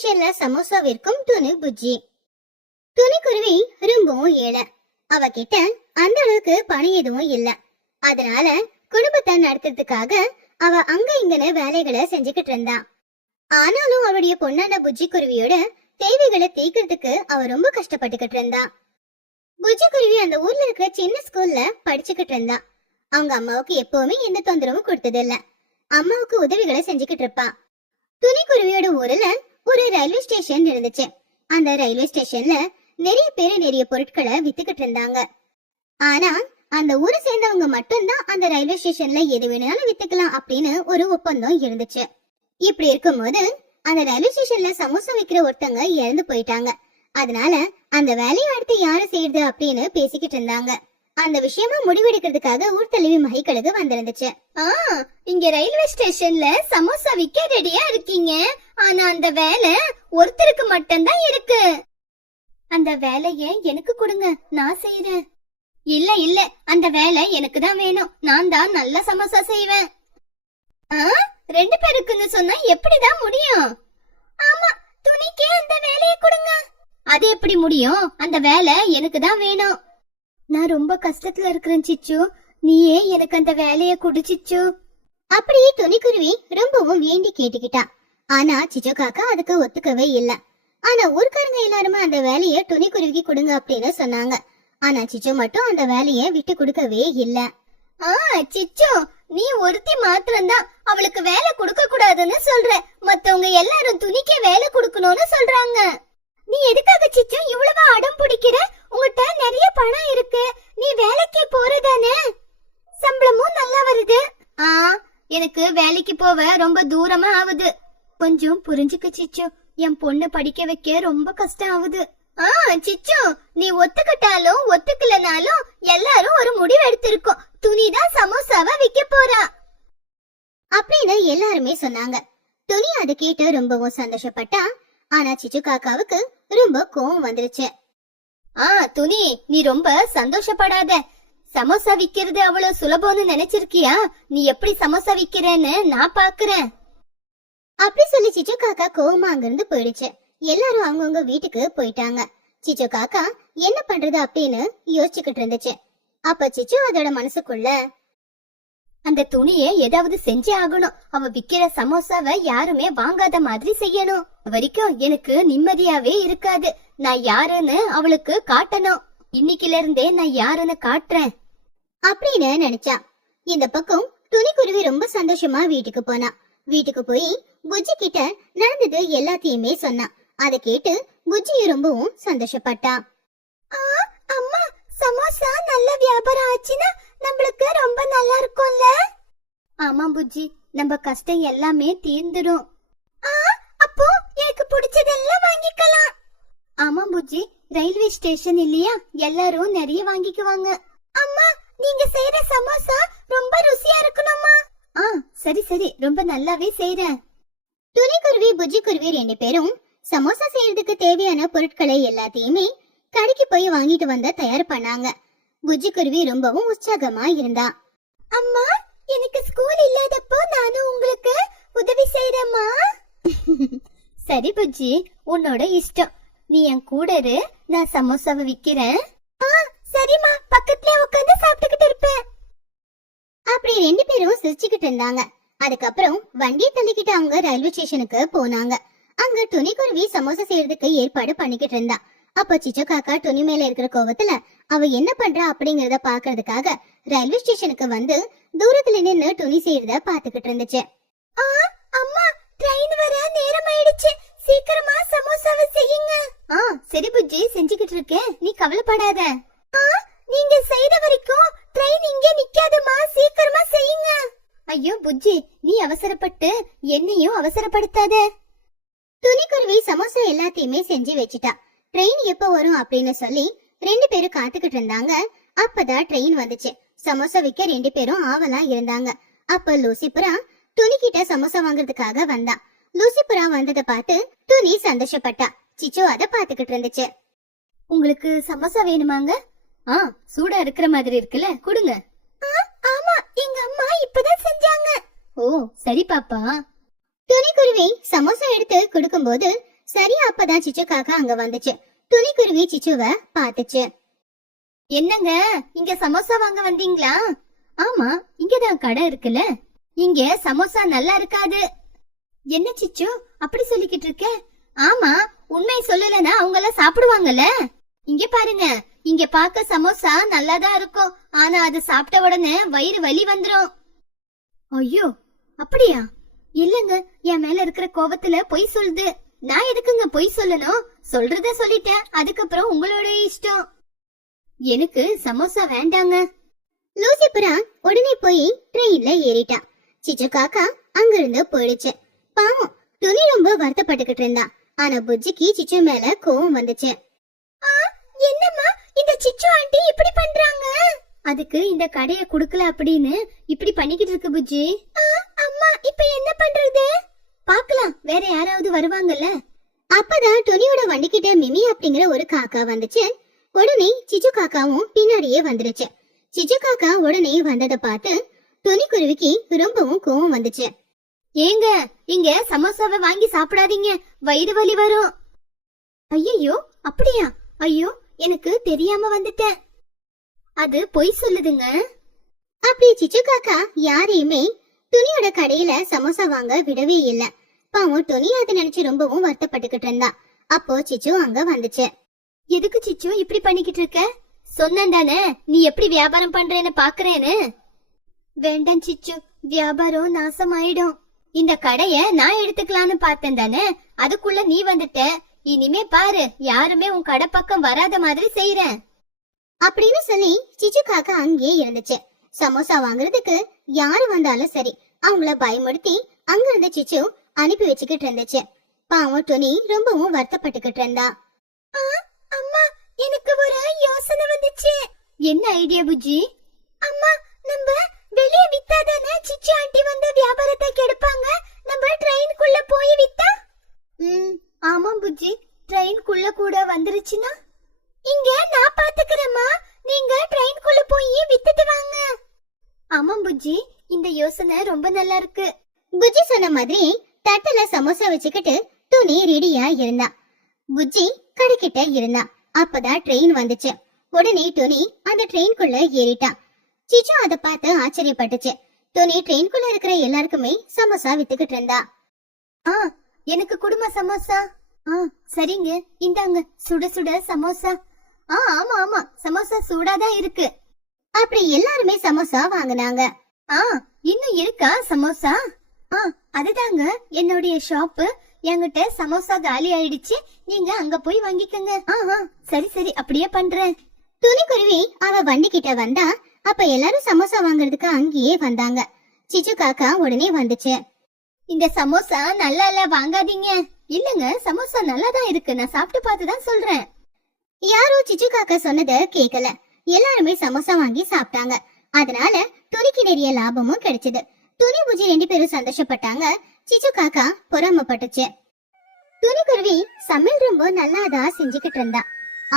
ஸ்டேஷன்ல சமோசா விற்கும் துணி புஜ்ஜி. துணிக்குருவி ரொம்பவும் ஏழை. அவகிட்ட அந்த அளவுக்கு பணம் எதுவும் இல்ல. அதனால குடும்பத்தை நடத்துறதுக்காக அவ அங்க இங்கன்னு வேலைகளை செஞ்சுக்கிட்டு இருந்தா. ஆனாலும் அவளுடைய பொண்ணான புஜ்ஜி குருவியோட தேவைகளை தீர்க்கறதுக்கு அவ ரொம்ப கஷ்டப்பட்டுக்கிட்டு இருந்தா. புஜ்ஜி குருவி அந்த ஊர்ல இருக்கிற சின்ன ஸ்கூல்ல படிச்சுக்கிட்டு இருந்தா. அவங்க அம்மாவுக்கு எப்பவுமே எந்த தொந்தரவும் கொடுத்தது இல்ல. அம்மாவுக்கு உதவிகளை செஞ்சுக்கிட்டு இருப்பா. துணிக்குருவியோட ஊர்ல ஒரு ரயில்வே ஸ்டேஷன் இருந்துச்சு. அந்த ரயில்வே ஸ்டேஷன்ல நிறைய பேரு நிறைய பொருட்களை வித்துக்கிட்டு இருந்தாங்க. ஆனா அந்த ஊரை சேர்ந்தவங்க மட்டும்தான் அந்த ரயில்வே ஸ்டேஷன்ல எது வேணாலும் வித்துக்கலாம் அப்படின்னு ஒரு ஒப்பந்தம் இருந்துச்சு. இப்படி இருக்கும்போது அந்த ரயில்வே ஸ்டேஷன்ல சமோசா விக்கிற ஒருத்தங்க இறந்து போயிட்டாங்க. அதனால அந்த வேலையை அடுத்து யாரு செய்யறது அப்படின்னு பேசிக்கிட்டு இருந்தாங்க. அந்த விஷயமா முடிவெடுக்கிறதுக்காக ஊர் தலைவி மகிக்கழுகு வந்திருந்துச்சு. இங்க ரயில்வே ஸ்டேஷன்ல சமோசா விக்க ரெடியா இருக்கீங்க. ஆனா அந்த வேலை ஒருத்தருக்கு மட்டும்தான் இருக்கு. அந்த வேலைய எனக்கு கொடுங்க, நான் செய்யறேன். இல்ல இல்ல, அந்த வேலை எனக்கு தான் வேணும். நான் தான் நல்ல சமோசா செய்வேன். ரெண்டு பேருக்குன்னு சொன்னா எப்படிதான் முடியும்? ஆமா, துணிக்கே அந்த வேலையை கொடுங்க. அது எப்படி முடியும்? அந்த வேலை எனக்கு தான் வேணும். நான் ரொம்ப கஷ்டத்துல இருக்கிறேன் சிச்சு, நீயே எனக்கு அந்த வேலைய கொடு சிச்சு. அப்படியே துணிக்குருவி ரொம்பவும் வேண்டி கேட்டுக்கிட்டா. ஆனா சிச்சு காக்கா அதுக்கு ஒத்துக்கவே இல்ல. ஆனா ஊர்க்காரங்க எல்லாருமே அந்த வேலைய துணிக்குருவிக்கு கொடுங்க அப்படின்னு சொன்னாங்க. ஆனா சிச்சு மட்டும் அந்த வேலைய விட்டு கொடுக்கவே இல்ல. சிச்சு, நீ ஒருத்தி மாத்திரம்தான் அவளுக்கு வேலை கொடுக்க கூடாதுன்னு சொல்ற. மத்தவங்க எல்லாரும் துணிக்கே வேலை கொடுக்கணும்னு சொல்றாங்க. நீ எதுக்காக சிச்சு இவ்வளவு அடம் பிடிக்கிற? உங்ககிட்ட நிறைய பணம் இருக்கு, நீ வேலைக்கு போறதானே? சம்பளமும் நல்லா வருது. எனக்கு வேலைக்கு போக ரொம்ப தூரமா ஆகுது. கொஞ்சம் புரிஞ்சுக்க சிச்சு, என் பொண்ணு படிக்க வைக்க ரொம்ப கஷ்டம் ஆகுது. சிச்சு, நீ ஒத்துக்கிட்டாலும் ஒத்துக்கலனாலும் எல்லாரும் ஒரு முடிவு எடுத்திருக்கோம். துணிதான் சமோசாவா விக்க போறா அப்படின்னு எல்லாருமே சொன்னாங்க. துணி அதை கேட்டு ரொம்பவும் சந்தோஷப்பட்டா. ஆனா சிச்சு காக்காவுக்கு ரொம்ப கோவம் வந்துருச்சு. துணி, நீ ரொம்ப சந்தோஷப்படாத. சமோசா விக்கிறது அவ்வளவு சுலபம்னு நினைச்சிருக்கியா? நீ எப்படி சமோசா விக்கிறேன்னு நான் பாக்குறேன் அப்படி சொல்லி சிச்சு காக்கா கோவமா அங்கிருந்து போயிடுச்சு. எல்லாரும் அவங்கவுங்க வீட்டுக்கு போயிட்டாங்க. சிச்சு காக்கா என்ன பண்றது அப்படின்னு யோசிச்சுக்கிட்டு இருந்துச்சு. அப்ப சிச்சு அதோட மனசுக்குள்ள, அந்த துணியை ஏதாவது செஞ்சே ஆகணும். அவ விக்கிற சமோசாவை யாருமே வாங்காத மாதிரி செய்யணும். வரைக்கும் எனக்கு நிம்மதியாவே இருக்காது. நான் யாருன்னு அவளுக்கு காட்டணும். இன்னைக்குல இருந்தே நான் யாருன்னு காட்டுறேன் அப்படின்னு நினைச்சா. இந்த பக்கம் துணிக்குருவி ரொம்ப சந்தோஷமா வீட்டுக்கு போனா. வீட்டுக்கு போய் புஜ்ஜி கிட்ட நடந்தது எல்லாத்தையுமே சொன்னா. அதை கேட்டு புஜ்ஜி ரொம்பவும் சந்தோஷப்பட்டா. அம்மா, சமோசா நல்ல வியாபாரம் ஆச்சுன்னா நம்மளுக்கு ரொம்ப நல்லா இருக்கும்ல? ஆமா புஜ்ஜி, நம்ம கஷ்டம் எல்லாமே தீர்ந்துடும். அப்போ எனக்கு பிடிச்சதெல்லாம் வாங்கிக்கலாம். ஆமா புஜ்ஜி, ரயில்வே ஸ்டேஷன் இல்லையா, எல்லாரும் நிறைய வாங்கிக்குவாங்க. அம்மா, நீங்க செய்யற சமோசா ரொம்ப ருசியா இருக்கணுமா? சரி சரி, ரொம்ப நல்லாவே செய்றேன். துணிக்குருவி புஜ்ஜி குருவி ரெண்டு பேரும் சமோசா செய்யறதுக்கு தேவையான பொருட்களை எல்லாத்தையுமே கடைக்கு போய் வாங்கிட்டு வந்து தயார் பண்ணாங்க. புஜ்ஜி குருவி ரொம்பவும் உற்சாகமா இருந்தா. அம்மா, எனக்கு ஸ்கூல் இல்லாதப்போ நானும் உங்களுக்கு உதவி செய்றேம்மா. சரி புஜ்ஜி, உன்னோட இஷ்டம். நீ என் கூட இரு, நான் சமோசாவை விக்கிறேன். சரிம்மா, பக்கத்துல உட்கார்ந்து சாப்பிட்டுக்கிட்டு இருப்பேன். அப்படி ரெண்டு பேரும் சிரிச்சுக்கிட்டு இருந்தாங்க. அதுக்கப்புறம் வண்டியை தள்ளிக்கிட்டு அவங்க ரயில்வே ஸ்டேஷனுக்கு போனாங்க. அங்க துணிக்குருவி சமோசா செய்யறதுக்கு ஏற்பாடு பண்ணிக்கிட்டு இருந்தா. அப்ப சிச்சு காக்கா துணி மேல இருக்கிற கோவத்துல அவ என்ன பண்றா அப்படிங்கறத பாக்குறதுக்காக ரயில்வே ஸ்டேஷனுக்கு வந்து தூரத்துல நின்னு துணி செய்யறத பாத்துக்கிட்டு இருந்துச்சு. அம்மா, ட்ரெயின் வர நேரம் ஆயிடுச்சு, சீக்கிரமா சமோசாவை செய்யுங்க. சரி புஜ்ஜி, செஞ்சுக்கிட்டு இருக்கேன், நீ கவலைப்படாத. நீங்க செய்த வரைக்கும் ட்ரெயின் இங்க நிக்காதுமா, சீக்கிரமா செய்யுங்க. ஐயோ புஜ்ஜி, நீ அவசரப்பட்டு என்னையும் அவசரப்படுத்தாத. துணிக்குருவி சமோசா எல்லாத்தையுமே செஞ்சு வச்சுட்டா. ட்ரெயின் எப்ப வரும் அப்படின்னு சொல்லி ரெண்டு பேரும் காத்துக்கிட்டு இருந்தாங்க. அப்பதான் ட்ரெயின் வந்துச்சு. சமோசா விக்க ரெண்டு பேரும் ஆவலா இருந்தாங்க. அப்ப லூசிபுரா துணி கிட்ட சமோசா வாங்குறதுக்காக வந்தா. லூசிபுரா வந்ததை பார்த்து துணி சந்தோஷப்பட்டா. சிச்சு அத பாத்துக்கிட்டு இருந்துச்சு. உங்களுக்கு சமோசா வேணுமாங்க? சூடா இருக்கிற மாதிரி இருக்குல்ல, கொடுங்க. ஆமா, எங்க அம்மா இப்பதான் செஞ்சாங்க. ஓ சரி பாப்பா. துணிக்குருவி சமோசா எடுத்து கொடுக்கும்போது சரியா அப்பதான் சிச்சு காக்கா அங்க வந்துச்சு. துணிக்குருவி சிச்சுவ பாத்துச்சு. என்னங்க, இங்க சமோசா வாங்க வந்தீங்களா? ஆமா, இங்கதான் கடை இருக்குல்ல. இங்க சமோசா நல்லா இருக்காது. என்ன சிச்சு அப்படி சொல்லிக்கிட்டு இருக்க? ஆமா, உண்மையை சொல்லலன்னா அவங்க எல்லாம் சாப்பிடுவாங்கல்ல. இங்க பாருங்க, இங்க பாக்க சமோசா நல்லாதான் இருக்கும். ஆனா அது சாப்பிட்ட உடனே வயிறு வலி வந்துரும். ஐயோ, அப்படியா? இல்லங்க, என் மேல இருக்கிற கோபத்துல பொய் சொல்லுது. நான் எதுக்குங்க பொய் சொல்லணும்? சொல்றத சொல்லிட்டேன், அதுக்கப்புறம் உங்களோட இஷ்டம். எனக்கு சமோசா வேண்டாங்க. லூசிபுரா உடனே போய் ட்ரெயின்ல ஏறிட்டா. சிச்சு காக்கா அங்கிருந்து போயிடுச்சு. பாவம், துணி ரொம்ப வருத்தப்பட்டுக்கிட்டு இருந்தா. ஆனா புஜ்ஜிக்கு சிச்சு மேல கோவம் வந்துச்சு. என்னம்மா இந்த சிச்சு ஆண்டி இப்படி பண்றாங்க? அதுக்கு இந்த கடைய குடுக்கல அப்படின்னு இப்படி பண்ணிக்கிட்டு இருக்கு புஜ்ஜி. அம்மா, இப்ப என்ன பண்றது? பாக்கலாம், வேற யாராவது வருவாங்கல்ல. அப்பதான் துணியோட வண்டிக்கிட்ட மிமி அப்படிங்கிற ஒரு காக்கா வந்துச்சு. உடனே சிச்சு காக்காவும் பின்னாடியே வந்துருச்சு. சிச்சு காக்கா உடனே வந்ததை பார்த்து துணிக்குருவிக்கு ரொம்பவும் கோவம் வந்துச்சு. ஏங்க, இங்க சமோசாவை வாங்கி சாப்பிடாதீங்க, வயிறு வலி வரும். ஐயோ, அப்படியா? ஐயோ, எனக்கு தெரியாம வந்துட்டேன். அது பொய் சொல்லுதுங்க. அப்படி சிச்சு காக்கா யாரையுமே துணியோட கடையில சமோசா வாங்க விடவே இல்ல. பாவம் துணி அதை நினைச்சு ரொம்பவும் வருத்தப்பட்டுக்கிட்டு இருந்தா. அப்போ சிச்சு அங்க வந்துச்சு. எதுக்கு சிச்சு இப்படி பண்ணிக்கிட்டு இருக்க? சொன்னேன் தானே நீ எப்படி வியாபாரம் பண்றேன்னு பாக்குறேன்னு. வேண்டாம் சிச்சு, வியாபாரம் நாசமாயிடும். இந்த கடைய நான் எடுத்துக்கலான்னு பார்த்தேன் தானே, அதுக்குள்ள நீ வந்துட்ட. இனிமே பாரு, யாருமே உன் கடை பக்கம் வராத மாதிரி செய்யறேன் அப்படின்னு சொல்லி சிச்சு காக்கா அங்கேயே இருந்துச்சு. சமோசா வாங்குறதுக்கு யாரு வந்தாலும் சரி அவங்கள பயமுடுத்தி அங்க இருந்த சிச்சு அனுப்பி வச்சுக்கிட்டு இருந்துச்சு. பாவம் துணி ரொம்பவும் வருத்தப்பட்டுக்கிட்டு இருந்தா. அம்மா, எனக்கு ஒரு யோசனை வந்துச்சு. என்ன ஐடியா புஜ்ஜி? அம்மா, நம்ம வெளிய வித்தாதானே சிச்சு ஆண்டி வந்து வியாபாரத்தை கெடுப்பாங்க. நம்ம ட்ரெயினுக்குள்ள போய் வித்தா? ஆமா புஜ்ஜி, ட்ரெயினுக்குள்ள கூட வந்துருச்சுனா இங்க நான் பாத்துக்கறேம்மா, நீங்க ட்ரெயினுக்குள்ள போய் வித்துட்டு வாங்க. ஆமா புஜ்ஜி, இந்த யோசனை ரொம்ப நல்லா இருக்கு. புஜ்ஜி சொன்ன மாதிரி தட்டுல சமோசா வச்சுக்கிட்டு துணி ரெடியா இருந்தா. புஜ்ஜி கடைக்கிட்ட இருந்தா. அப்பதான் ட்ரெயின் வந்துச்சு. உடனே துணி அந்த ட்ரெயின்குள்ள ஏறிட்டான். சிச்சு அதை பார்த்து ஆச்சரியப்பட்டுச்சு. துணி ட்ரெயின்குள்ள இருக்கிற எல்லாருக்குமே சமோசா வித்துக்கிட்டு இருந்தா. எனக்கு குடும்ப சமோசா. சரிங்க, இந்தாங்க சுட சுட சமோசா. ஆமா ஆமா, சமோசா சூடாதான் இருக்கு. அப்படி எல்லாருமே சமோசா வாங்கினாங்க. இன்னும் இருக்கா சமோசா? அதுதாங்க என்னுடைய ஷாப்பு. என்கிட்ட சமோசா காலி ஆயிடுச்சு, நீங்க அங்க போய் வாங்கிக்கங்க. சரி சரி, அப்படியே பண்றேன். துணிக்குருவி அவ வண்டி கிட்ட வந்தா. அப்ப எல்லாரும் சமோசா வாங்குறதுக்கு அங்கேயே வந்தாங்க. சிச்சு காக்கா உடனே வந்துச்சு. இந்த சமோசா நல்லா இல்ல, வாங்காதீங்க. இல்லங்க, சமோசா நல்லாதான் இருக்கு, நான் சாப்பிட்டு பார்த்துதான் சொல்றேன். யாரோ சிச்சு காக்கா சொன்னத கேக்கல. எல்லாருமே சமோசா வாங்கி சாப்பிட்டாங்க. அதனால துணிக்கு நிறைய லாபமும் கிடைச்சது. துணி புஜி 2 பேரும் சந்தோஷப்பட்டாங்க. சிச்சு காக்கா பொறாமப்பட்டுச்சு. துணிக்குருவி சமையல் ரொம்ப நல்லாதான் செஞ்சுக்கிட்டு இருந்தா.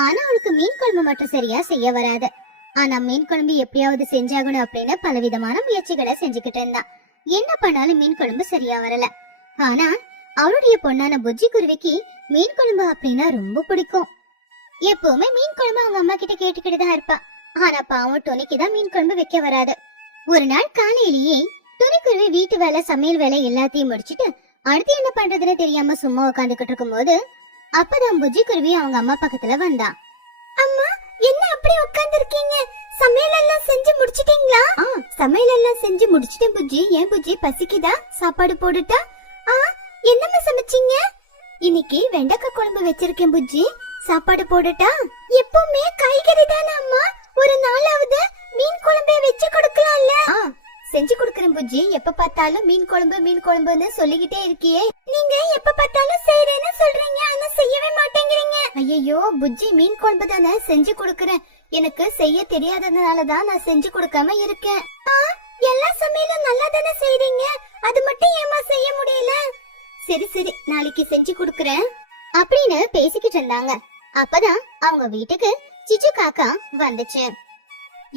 ஆனா அவளுக்கு மீன் குழம்பு மட்டும் சரியா செய்ய வராது. ஆனா மீன் குழம்பு எப்படியாவது செஞ்சாகணும் அப்படின்னு பலவிதமான முயற்சிகளை செஞ்சுக்கிட்டு இருந்தா. என்ன பண்ணாலும் மீன் குழம்பு சரியா வரல. ஆனா அவளுடைய பொண்ணான புஜ்ஜி குருவிக்கு மீன் குழம்பு அப்படின்னா ரொம்ப பிடிக்கும். எப்பவுமே மீன் குழம்பு அவங்க அம்மா கிட்ட கேட்டுக்கிட்டுதான் இருப்பா. ஆனா பாவம் துணிக்குதான் மீன் குழம்பு வைக்க வராது. ஒரு நாள் காலையிலேயே துணிக்குருவி வீட்டு வேலை சமையல் வேலை எல்லாத்தையும் முடிச்சுட்டு அடுத்து என்ன பண்றதுன்னு தெரியாம சும்மா உட்காந்துக்கிட்டு இருக்கும் போது அப்பதான் புஜ்ஜி குருவி அவங்க அம்மா பக்கத்துல வந்தா. அம்மா, என்ன அப்படி உட்கார்ந்து இருக்கீங்க? சமையல் எல்லாம் செஞ்சு முடிச்சிட்டீங்களா? சமையல் எல்லாம் செஞ்சு முடிச்சிட்டேன் புஜ்ஜி. ஏன் புஜ்ஜி, பசிக்குதா? சாப்பாடு போடுட்டா? என்னம்மா சமைச்சீங்க? இன்னைக்கு வெண்டைக்காய் குழம்பு வச்சிருக்கேன் புஜ்ஜி, சாப்பாடு போடுட்டா? எப்பவுமே காய்கறி தானே அம்மா, ஒரு நாளாவது மீன் குழம்பே வச்சு கொடுக்கலாம்ல. செஞ்சு கொடுக்கறேன் புஜ்ஜி. எப்ப பார்த்தாலும் மீன் குழம்புன்னு சொல்லிக்கிட்டே இருக்கியே. நீங்க எப்ப பார்த்தாலும் செய்யறேன்னு சொல்றீங்க, ஆனா செய்யவே மாட்டேங்கிறீங்க. ஐயோ புஜ்ஜி, மீன் குழம்பு தானே செஞ்சு கொடுக்கறேன். எனக்கு செய்ய தெரியாததுனாலதான் நான் செஞ்சு கொடுக்காம இருக்கேன். எல்லா சமையலும் நல்லா தானே செய்றீங்க, அது மட்டும் ஏமா செய்ய முடியல? சரி சரி, நாளைக்கு செஞ்சு கொடுக்கறேன் அப்படின்னு பேசிக்கிட்டு இருந்தாங்க. அப்பதான் அவங்க வீட்டுக்கு சிச்சு காக்கா வந்துச்சு.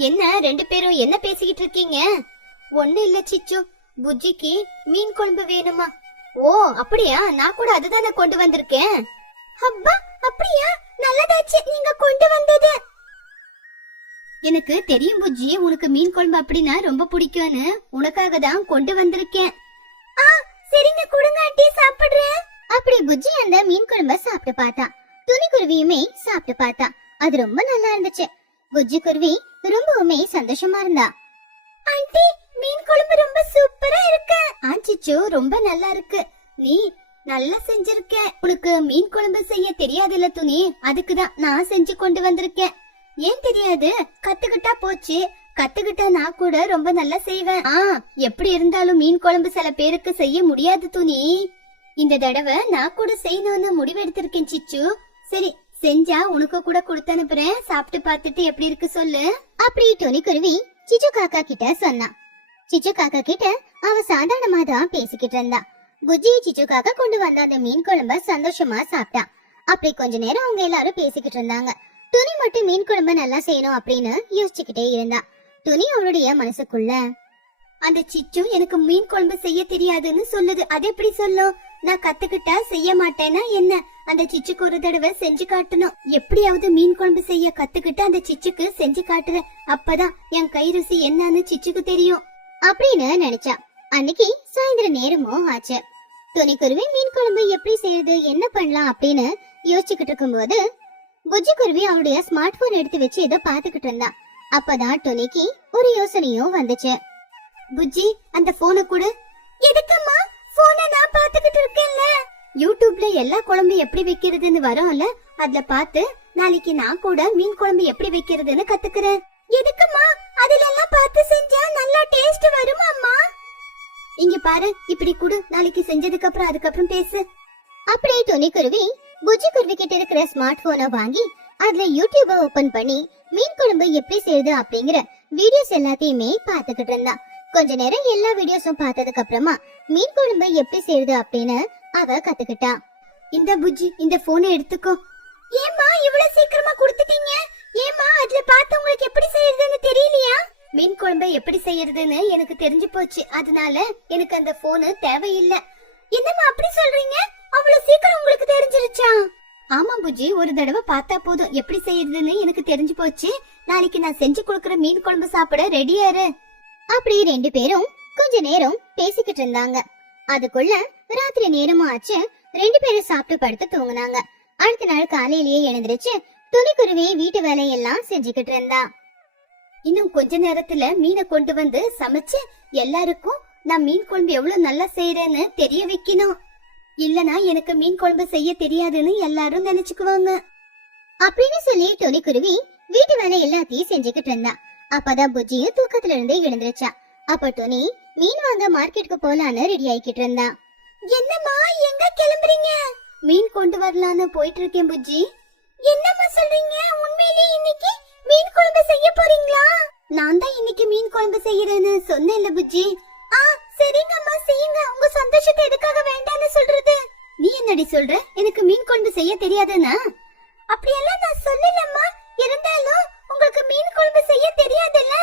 என்ன 2 பேரும் என்ன பேசிக்கிட்டு இருக்கீங்க? ஒண்ணு இல்ல சிச்சு, புஜ்ஜிக்கு மீன் குழம்பு வேணுமா? ஓ அப்படியா, நான் கூட அதுதானே கொண்டு வந்திருக்கேன். அப்பா அப்படியா, நல்லதாச்சு நீங்க கொண்டு வந்தது. எனக்கு தெரியும் புஜ்ஜி, உனக்கு மீன் குழம்பு அப்படின்னா ரொம்ப பிடிக்கும்னு உனக்காக தான் கொண்டு வந்திருக்கேன். சரிங்க கொடுங்க ஆண்டி, சாப்பிடுறேன். அப்படி புஜ்ஜி அந்த மீன் குழம்ப சாப்பிட்டு பார்த்தா. துணிக்குருவியுமே சாப்பிட்டு பார்த்தா. அது ரொம்ப நல்லா இருந்துச்சு. புஜ்ஜி குருவி ரொம்பவுமே சந்தோஷமா இருந்தா. ஆண்டி மீன் குழம்பு ரொம்ப சூப்பரா இருக்கு. ஆச்சிச்சோ ரொம்ப நல்லா இருக்கு, நீ நல்லா செஞ்சிருக்க. உனக்கு மீன் குழம்பு செய்ய தெரியாதுல்ல துணி, அதுக்குதான் நான் செஞ்சு கொண்டு வந்திருக்கேன். ஏன் தெரியாது, கத்துக்கிட்டா போச்சு. கத்துக்கிட்டா நான் கூட ரொம்ப நல்லா செய்வேன். எப்படி இருந்தாலும் மீன் குழம்பு சில பேருக்கு செய்ய முடியாது துணி. இந்த தடவை நான் கூட செய்யணும்னு முடிவெடுத்திருக்கேன் சிச்சு. சரி செஞ்சா உனக்கு கூட கொடுத்து அனுப்புறேன், சாப்பிட்டு பார்த்துட்டு எப்படி இருக்கு சொல்லு. அப்படி துணி குருவி சிச்சு காக்கா கிட்ட சொன்னா. சிச்சு காக்கா கிட்ட அவ சாதாரணமா தான் பேசிக்கிட்டு இருந்தா. புஜ்ஜி சிச்சு காக்கா கொண்டு வந்த அந்த மீன் குழம்ப சந்தோஷமா சாப்பிட்டா. அப்படி கொஞ்ச நேரம் அவங்க எல்லாரும் பேசிக்கிட்டு இருந்தாங்க. துணி மட்டும் மீன் குழம்பு நல்லா செய்யணும் அப்படின்னு யோசிச்சுக்கிட்டே இருந்தா. துணி அவளுடைய மனசுக்குள்ள, அந்த சிச்சு எனக்கு மீன் குழம்பு செய்ய தெரியாதுன்னு சொல்லுது, அது எப்படி சொல்லும்? நான் கத்துக்கிட்டா செய்ய மாட்டேன்னா என்ன? அந்த சிச்சுக்கு ஒரு தடவை செஞ்சு காட்டணும். எப்படியாவது மீன் குழம்பு செய்ய கத்துக்கிட்டு அந்த சிச்சுக்கு செஞ்சு காட்டுறேன், அப்பதான் என் கை ருசி என்னன்னு சிச்சுக்கு தெரியும் அப்படின்னு நினைச்சா. அன்னைக்கு சாயந்தர நேரமும் ஆச்சு. துணிக்குருவி மீன் குழம்பு எப்படி செய்யறது, என்ன பண்ணலாம் அப்படின்னு யோசிச்சுக்கிட்டு இருக்கும்போது புஜ்ஜி குருவி அவளுடைய ஸ்மார்ட் போன் எடுத்து வச்சு ஏதோ பாத்துக்கிட்டு இருந்தா. அப்பதான் துணிக்கு ஒரு யோசனையும் வந்துச்சு. புஜ்ஜி அந்த போனை கொடு. எதுக்குமா? போனை நான் பாத்துக்கிட்டு இருக்கேன்ல. யூடியூப்ல எல்லா குழம்பு எப்படி வைக்கிறதுன்னு வரும்ல, அதுல பார்த்து நாளைக்கு நான் கூட மீன் குழம்பு எப்படி வைக்கிறதுன்னு கத்துக்கிறேன். எதுக்குமா? அதுல எல்லாம் பார்த்து செஞ்சா நல்லா டேஸ்ட் வருமாமா. இங்க பாரு, இப்படி குடு, நாளைக்கு செஞ்சதுக்கு அப்புறம் அதுக்கப்புறம் பேசு. அப்படியே துணிக்குருவி புஜ்ஜி குருவி கிட்ட இருக்கிற ஸ்மார்ட் போனை வாங்கி அதுல யூடியூப ஓபன் பண்ணி மீன் குழம்பு எப்படி செய்யுது அப்படிங்கிற வீடியோஸ் எல்லாத்தையுமே பாத்துக்கிட்டு இருந்தா. கொஞ்ச நேரம் எல்லா வீடியோஸும் பார்த்ததுக்கு அப்புறமா மீன் குழம்பு எப்படி செய்யுது அப்படின்னு அவ கத்துக்கிட்டா. இந்த புஜ்ஜி இந்த போனை எடுத்துக்கோ. ஏமா இவ்வளவு சீக்கிரமா கொடுத்துட்டீங்க? ஏமா அதுல பார்த்து உங்களுக்கு எப்படி செய்யறதுன்னு தெரியலையா? மீன் குழம்பு எப்படி செய்யறதுன்னு எனக்கு தெரிஞ்சு போச்சு, அதனால எனக்கு அந்த போனு தேவையில்லை. என்னம்மா அப்படி சொல்றீங்க? அவ்வளவு சீக்கிரம் உங்களுக்கு தெரிஞ்சிருச்சா? ஆமா புஜ்ஜி, ஒரு தடவை பார்த்தா போதும், எப்படி செய்யறதுன்னு எனக்கு தெரிஞ்சு போச்சு. நாளைக்கு நான் செஞ்சு கொடுக்கற மீன் குழம்பு சாப்பிட ரெடியாரு. அப்படி ரெண்டு பேரும் கொஞ்ச நேரம் பேசிக்கிட்டு இருந்தாங்க. அதுக்குள்ள ராத்திரி நேரமும் ஆச்சு. ரெண்டு பேரும் சாப்பிட்டு படுத்து தூங்குனாங்க. அடுத்த நாள் காலையிலேயே எழுந்திருச்சு துணிக்குருவி வீட்டு வேலையெல்லாம் செஞ்சுக்கிட்டு இருந்தா. இன்னும் கொஞ்ச நேரத்துல மீனை கொண்டு வந்து சமைச்சு எல்லாருக்கும் நான் மீன் குழம்பு எவ்வளவு நல்லா செய்யறேன்னு தெரிய வைக்கணும். இல்லனா எனக்கு மீன் குழம்பு செய்ய தெரியாதுன்னு எல்லாரும் நினைச்சுக்குவாங்க அப்படின்னு சொல்லி துணிக்குருவி வீட்டு வேலை எல்லாத்தையும் செஞ்சுக்கிட்டு இருந்தா. அப்பதான் புஜ்ஜியும் தூக்கத்துல இருந்து எழுந்திருச்சா. அப்ப துணி மீன் வாங்க மார்க்கெட்டுக்கு போலான்னு ரெடி ஆயிக்கிட்டு இருந்தா. என்னம்மா எங்க கிளம்புறீங்க? மீன் கொண்டு வரலான்னு போயிட்டு இருக்கேன் புஜ்ஜி. என்னம்மா சொல்றீங்க? உண்மையிலேயே இன்னைக்கு மீன் குழம்பு செய்ய போறீங்களா? நான் தான் இன்னைக்கு மீன் குழம்பு செய்யறேன்னு சொன்னேன்ல புஜ்ஜி. சரிங்கம்மா செய்யுங்க, உங்க சந்தோஷத்தை எதுக்காக வேண்டான்னு சொல்றது? நீ என்னடி சொல்ற? எனக்கு மீன் குழம்பு செய்ய தெரியாதுன்னா? அப்படியெல்லாம் நான் சொல்லலம்மா, இருந்தாலும் உங்களுக்கு மீன் குழம்பு செய்ய தெரியாதுல்ல.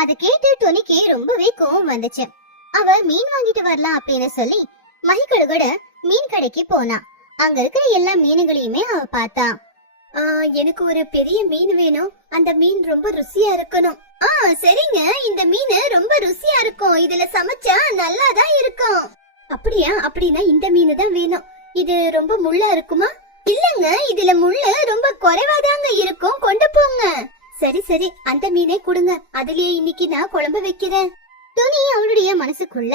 அத கேட்டு துணிக்கு ரொம்பவே கோவம் வந்துச்சு. அவ மீன் வாங்கிட்டு வரலாம் அப்படின்னு சொல்லி மகிக்கழுகோட மீன் கடைக்கு போனா. அங்க இருக்கிற எல்லா மீன்களையுமே அவ பார்த்தா. எனக்கு ஒரு பெரிய மீன் வேணும், அந்த மீன் ரொம்ப ருசியா இருக்கணும். சரிங்க, இந்த மீன் ரொம்ப ருசியா இருக்கும், இதுல சமைச்சா நல்லாதான் இருக்கும். அப்படியா? அப்படின்னா இந்த மீன் தான் வேணும். இது ரொம்ப முள்ளா இருக்குமா? இல்லங்க, இதுல முள்ளு ரொம்ப குறைவாதாங்க இருக்கும், கொண்டு போங்க. சரி சரி, அந்த மீனே கொடுங்க, அதுலயே இன்னைக்கு நான் குழம்பு வைக்கிறேன். துணி அவளுடைய மனசுக்குள்ள,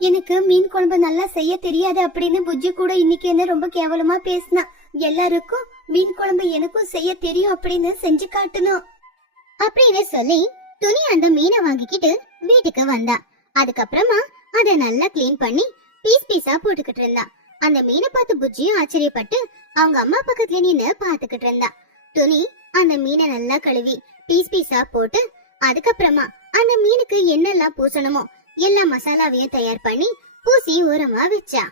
எனக்கு மீன் குழம்பு நல்லா செய்ய தெரியாது அப்படின்னு புஜ்ஜி கூட இன்னைக்கு என்ன ரொம்ப கேவலமா பேசினா. எல்லாருக்கும் மீன் குழம்பு எனக்கும் செய்ய தெரியும் அப்படின்னு செஞ்சு காட்டணும் அப்படின்னு சொல்லி துணி அந்த மீனை வாங்கிக்கிட்டு வீட்டுக்கு வந்தா. அதுக்கப்புறமா அத நல்லா கிளீன் பண்ணி பீஸ் பீஸா போட்டுக்கிட்டு இருந்தா. அந்த மீனை பார்த்து புஜ்ஜியும் ஆச்சரியப்பட்டு அவங்க அம்மா பக்கத்துல நின்னு பாத்துக்கிட்டு இருந்தா. துணி அந்த மீனை நல்லா கழுவி பீஸ் பீஸா போட்டு அதுக்கப்புறமா அந்த மீனுக்கு என்னெல்லாம் பூசணுமோ எல்லா மசாலாவையும் தயார் பண்ணி பூசி ஓரமா வச்சா.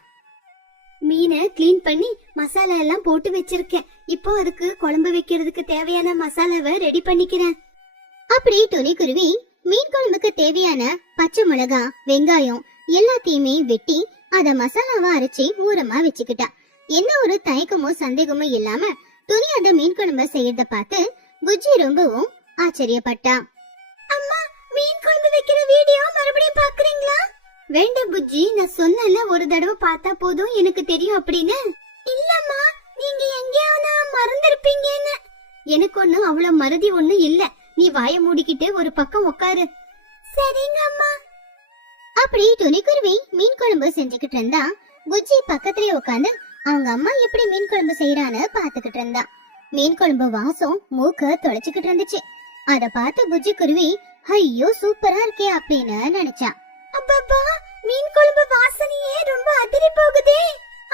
மீனை கிளீன் பண்ணி மசாலா எல்லாம் போட்டு வச்சிருக்கேன். இப்போ அதுக்கு குழம்பு வைக்கிறதுக்கு தேவையான மசாலாவை ரெடி பண்ணிக்கிறேன். அப்படி துணிக்குருவி மீன் குழம்புக்கு தேவையான பச்சை மிளகா, வெங்காயம் எல்லாத்தையுமே வெட்டி அத மசாலாவா அரைச்சி ஊரமா வச்சுக்கிட்டா. என்ன ஒரு தயக்கமோ சந்தேகமோ இல்லாம துணி அந்த மீன் குழம்பு செய்யறத பார்த்து புஜ்ஜி ரொம்பவும் ஆச்சரியப்பட்டா. அம்மா, மீன் குழம்பு வைக்கிற வீடியோ மறுபடியும் பாக்குறீங்களா? வேண்டாம் புஜ்ஜி, நான் சொன்னல ஒரு தடவை பார்த்தா போதும், எனக்கு தெரியும் அப்படின்னு. இல்லம்மா, நீங்க எங்கேயாவது மறந்துருப்பீங்கன்னு. எனக்கு ஒண்ணு அவ்வளவு மறதி ஒண்ணு இல்ல. நீ வாய மூடிக்கிட்டு ஒரு பக்கம் உட்காரு. சரிங்க அம்மா. அப்படி துணிக்குருவி மீன் குழம்பு செஞ்சுக்கிட்டு இருந்தா. புஜ்ஜி பக்கத்துலயே உட்காந்து அவங்க அம்மா எப்படி மீன் குழம்பு செய்யறான்னு பாத்துக்கிட்டு இருந்தா. மீன் குழம்பு வாசம் மூக்க தொலைச்சுக்கிட்டு இருந்துச்சு. அத பார்த்து புஜ்ஜி குருவி ஐயோ சூப்பரா இருக்கே அப்படின்னு நினைச்சா. அப்பப்பா, மீன் குழம்பு வாசனையே ரொம்ப அதிரி போகுதே.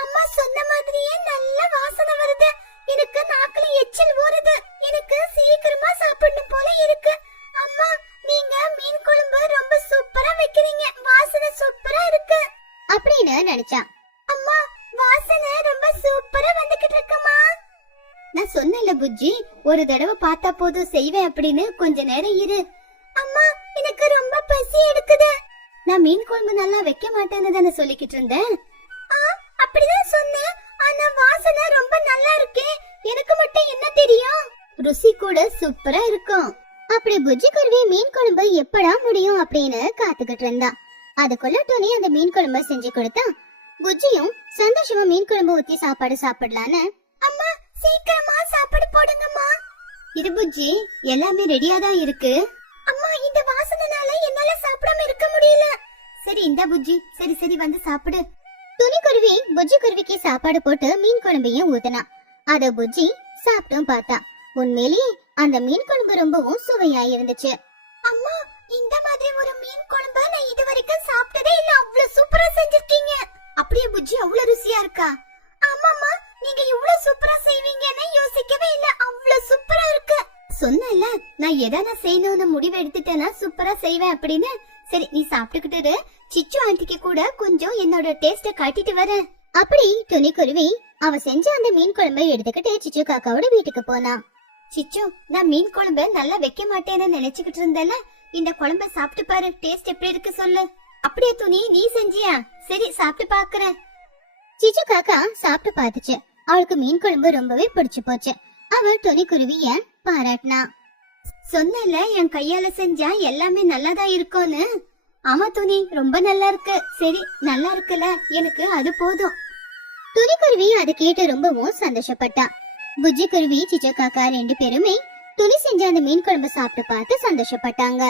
அம்மா சொன்ன மாதிரியே நல்ல வாசனை வருது. எனக்கு நாக்குல எச்சில் ஊறுது. எனக்கு சீக்கிரமா சாப்பிடணும் போல இருக்கு. அம்மா, நீங்க மீன் குழம்பு ரொம்ப சூப்பரா வைக்கிறீங்க. வாசனை சூப்பரா இருக்கு அப்படின்னு நினைச்சா. அம்மா, வாசனை ரொம்ப சூப்பரா வந்துகிட்டு இருக்குமா. நான் சொன்னேன்ல புஜ்ஜி, ஒரு தடவை பார்த்தா போதும் செய்வேன் அப்படின்னு. கொஞ்ச நேரம் இரு. அம்மா, எனக்கு ரொம்ப பசி எடுக்குது. நான் மீன் குழம்பு நல்லா வைக்க மாட்டேன்னு தானே சொல்லிக்கிட்டு இருந்தேன். அப்படிதான் சொன்னேன். ஆனா வாசனை ரொம்ப நல்லா இருக்கே. எனக்கு மட்டும் என்ன தெரியும்? ருசி கூட சூப்பரா இருக்கும். அப்படி புஜ்ஜி குருவி மீன் குழம்பு எப்படா முடியும் அப்படின்னு காத்துக்கிட்டு இருந்தா. அதுக்குள்ள துணி அந்த மீன் குழம்பு செஞ்சு கொடுத்தா. புஜ்ஜியும் சந்தோஷமா மீன் குழம்பு ஊத்தி சாப்பாடு சாப்பிடலான்னு. அம்மா, சீக்கிரமா சாப்பாடு போடுங்கம்மா. இது புஜ்ஜி, எல்லாமே ரெடியா தான் இருக்கு. அம்மா, இந்த வாசனைனால என்னால சாப்பிடாம இருக்க முடியல. சரி இந்த புஜ்ஜி, சரி சரி வந்து சாப்பிடு. துணி குருவி புஜ்ஜி குருவிக்கு சாப்பாடு போட்டு மீன் குழம்பையும் ஊத்துனா. அத புஜ்ஜி சாப்பிட்டும் பார்த்தா. உண்மையிலேயே அந்த மீன் குழம்பு ரொம்பவும் சுவையா இருந்துச்சு. அம்மா, இந்த மாதிரி ஒரு மீன் குழம்பு நான் இதுவரைக்கும் சாப்பிட்டதே இல்ல. அவ்வளவு சூப்பரா செஞ்சிருக்கீங்க. அப்படியே புஜ்ஜி அவ்வளவு ருசியா இருக்கா? ஆமாமா, நீங்க இவ்வளவு சூப்பரா செய்வீங்கன்னு யோசிக்கவே இல்ல. அவ்வளவு சூப்பரா இருக்கு. சொன்னேன்ல, நான் எதனா செய்யணும்னு முடிவு எடுத்துட்டேன்னா சூப்பரா செய்வேன் அப்படின்னு. சரி, நீ சாப்பிட்டுக்கிட்டு சிச்சு ஆண்டிக்கு கூட கொஞ்சம் என்னோட டேஸ்ட காட்டிட்டு வரேன். அப்படி துணி குருவி அவ செஞ்ச அந்த மீன் குழம்பை எடுத்துக்கிட்டு சிச்சு காக்காவோட வீட்டுக்கு போனா. சிச்சு, நான் மீன் குழம்பு நல்லா வைக்க மாட்டேன்னு நினைச்சுக்கிட்டு இருந்தேன்ல, இந்த குழம்பை சாப்பிட்டு பாரு, டேஸ்ட் எப்படி இருக்கு சொல்லு. அப்படியே துணி, நீ செஞ்சியா? சரி, சாப்பிட்டு பாக்குறேன். சிச்சு காக்கா சாப்பிட்டு பாத்துச்சு. அவளுக்கு மீன் குழம்பு ரொம்பவே பிடிச்சு போச்சு. அவ துணி குருவிய பாராட்டினா. சொன்னல, என் கையால செஞ்சா எல்லாமே நல்லாதான் இருக்கும்னு. ஆமா துணி, ரொம்ப நல்லா இருக்கு. சரி, நல்லா இருக்குல்ல, எனக்கு அது போதும். துணி குருவி அதை கேட்டு ரொம்பவும் சந்தோஷப்பட்டா. புஜ்ஜி குருவி சிச்சு காக்கா ரெண்டு பேருமே துணி செஞ்ச அந்த மீன் குழம்பு சாப்பிட்டு பார்த்து சந்தோஷப்பட்டாங்க.